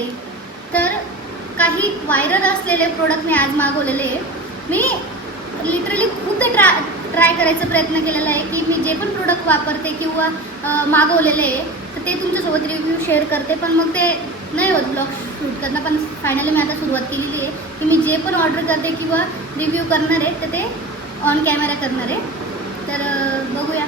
मंडळी. तर काही व्हायरल असलेले प्रोडक्ट मी आज मागवलेले आहे. मी लिटरली खूप ट्राय करायचा प्रयत्न केलेला आहे की मी जे पण प्रोडक्ट वापरते किंवा मागवलेले आहे तर ते तुमच्यासोबत रिव्ह्यू शेअर करते, पण मग ते नाही होत ब्लॉग शूट करणं. पण फायनली मी आता सुरुवात केलेली आहे की मी जे पण ऑर्डर करते किंवा रिव्ह्यू करणार आहे तर ते ऑन कॅमेरा करणार आहे. तर बघूया.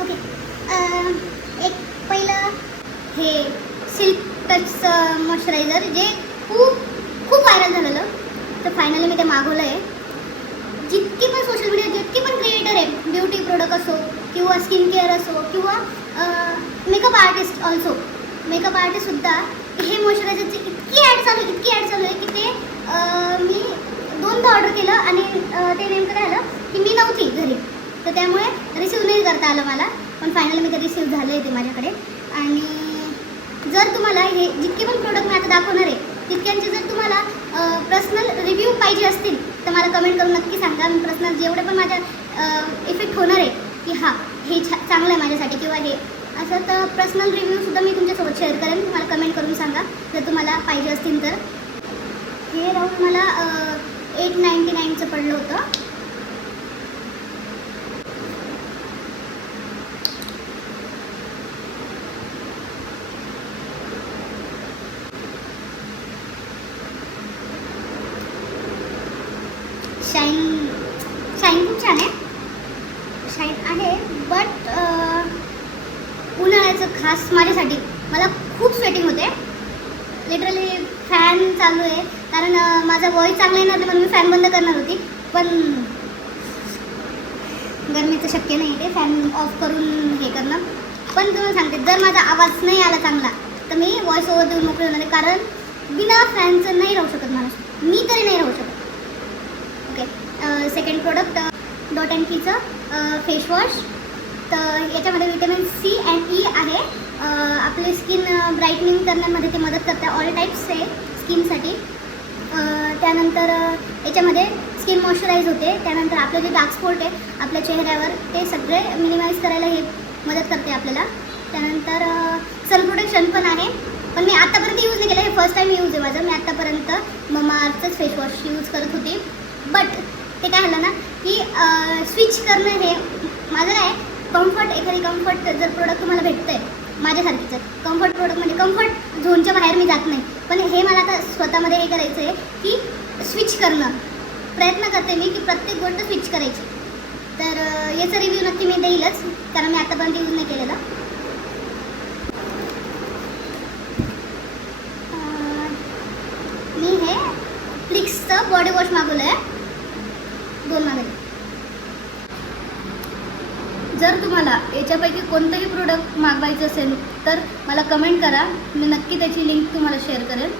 ओके, एक पहिलं हे सिल्क टचचं मॉइश्चरायझर जे खूप व्हायरल झालेलं. तर फायनली मी ते मागवलं आहे. जितकी पण सोशल मीडिया जितकी पण क्रिएटर आहे, ब्युटी प्रोडक्ट असो किंवा स्किन केअर असो किंवा मेकअप आर्टिस्ट ऑल्सो, मेकअप आर्टिस्टसुद्धा हे मॉइश्चरायझरची इतकी ॲड चालू आहे की ते मी 2दा ऑर्डर केलं आणि ते नेमकं काय झालं की मी नव्हती घरी, तर त्यामुळे रिसीव नाही करता आलं मला. पण फायनली मी ते रिसीव झालं आहे ते माझ्याकडे. आणि जर तुम्हाला हे जितके पण प्रोडक्ट मी आता दाखवणार आहे तितक्यांचे जर तुम्हाला पर्सनल रिव्ह्यू पाहिजे असतील तर मला कमेंट करून नक्की सांगा. मी पर्सनल जेवढे पण माझ्या इफेक्ट होणार आहे की हां हे चांगलं आहे माझ्यासाठी किंवा हे असं, तर पर्सनल रिव्ह्यूसुद्धा मी तुमच्यासोबत शेअर करेन. मला कमेंट करून सांगा जर तुम्हाला पाहिजे असतील तर. हे राऊंड मला 899चं पडलं होतं. शाईन खूप छान आहे, शाईन आहे. बट उन्हाळ्याचं खास माझ्यासाठी मला खूप स्वेटिंग होते. लिटरली फॅन चालू आहे कारण माझा वॉइस चांगला येणार नाही म्हणून मी फॅन बंद करणार होती, पण गरमीचं शक्य नाही ते फॅन ऑफ करून हे करणं. पण तुम्हाला सांगते जर माझा आवाज नाही आला चांगला तर मी व्हॉइस ओव्हर देऊन मोकळी होणार आहे, कारण बिना फॅनचं नाही राहू शकत माणूस, मी तरी नाही राहू शकत. Okay, second product Dot and कीचं फेस वॉश. तर याच्यामध्ये व्हिटॅमिन सी अँड ई आहे. आपले स्किन ब्राईटनिंग करण्यामध्ये ते मदत करते. ऑल टाईप्स आहे स्किनसाठी. त्यानंतर याच्यामध्ये स्किन मॉइश्चराईज होते. त्यानंतर आपले जे डार्क स्पॉट आहे आपल्या चेहऱ्यावर ते सगळे मिनिमाइज करायला हे मदत करते आपल्याला. त्यानंतर सन प्रोटेक्शन पण आहे, पण मी आत्तापर्यंत यूज नाही केलं, हे फर्स्ट टाईम यूज आहे माझं. मी आत्तापर्यंत ममाअर्थचंच फेस वॉश यूज करत होती. बट ते काय झालं ना की स्विच करणं हे माझं काय कम्फर्ट, एखादी कम्फर्ट जर प्रोडक्ट तुम्हाला भेटतं आहे माझ्यासारखीचं कम्फर्ट प्रोडक्ट म्हणजे कम्फर्ट झोनच्या बाहेर मी जात नाही. पण हे मला आता स्वतःमध्ये हे करायचं आहे की स्विच करणं. प्रयत्न करते मी की प्रत्येक गोष्ट स्विच करायची. तर याचा रिव्ह्यू नक्की मी देईलच कारण मी आतापर्यंत यूज नाही केलेला. मी हे फ्लिक्सचं बॉडी वॉश मागवलं आहे, 2 मागवले. जर तुम्हाला याच्यापैकी कोणतंही प्रोडक्ट मागवायचं असेल तर मला कमेंट करा, मी नक्की त्याची लिंक तुम्हाला शेअर करेन.